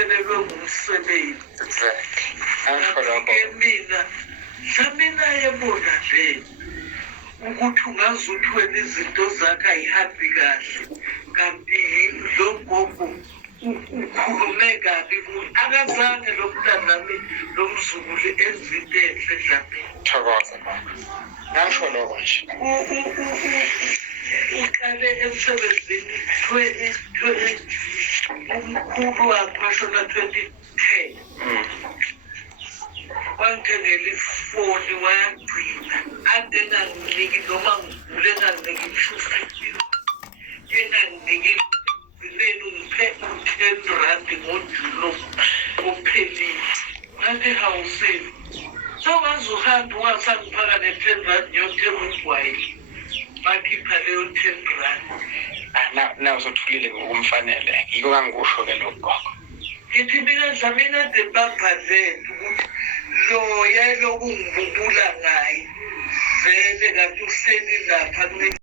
uphelelwe ngumsebenzi. Mina yebona nje ukuthi ungazuthi wena izinto zakhe ayihambi kahle kanti lo gogo ukhulume kabi akazange lo mntazami lo mzukulu ezinto enhle Dlamini. Thokoza ngisho lokho nje uqale emsebenzini umkhulu wakhe washona 2010 wangithengela ifoni wayagcina ade enganginiki noma ngivule enganginiki i-250 enganginiki zileni ungiphe u-10 ngojulo ophelile ngathi hawusini sowazi uhambe ungasangiphaka ne-10 ngiyothenga ugwayi bakhipha leyo 10. Na uzothulile ngokumfanele yiko kangikusho-ke lokho gogo ngithi mina Dlamini ade bambazele ukuthi lo yelo kungibubula ngaye vele kanti uhleli lapha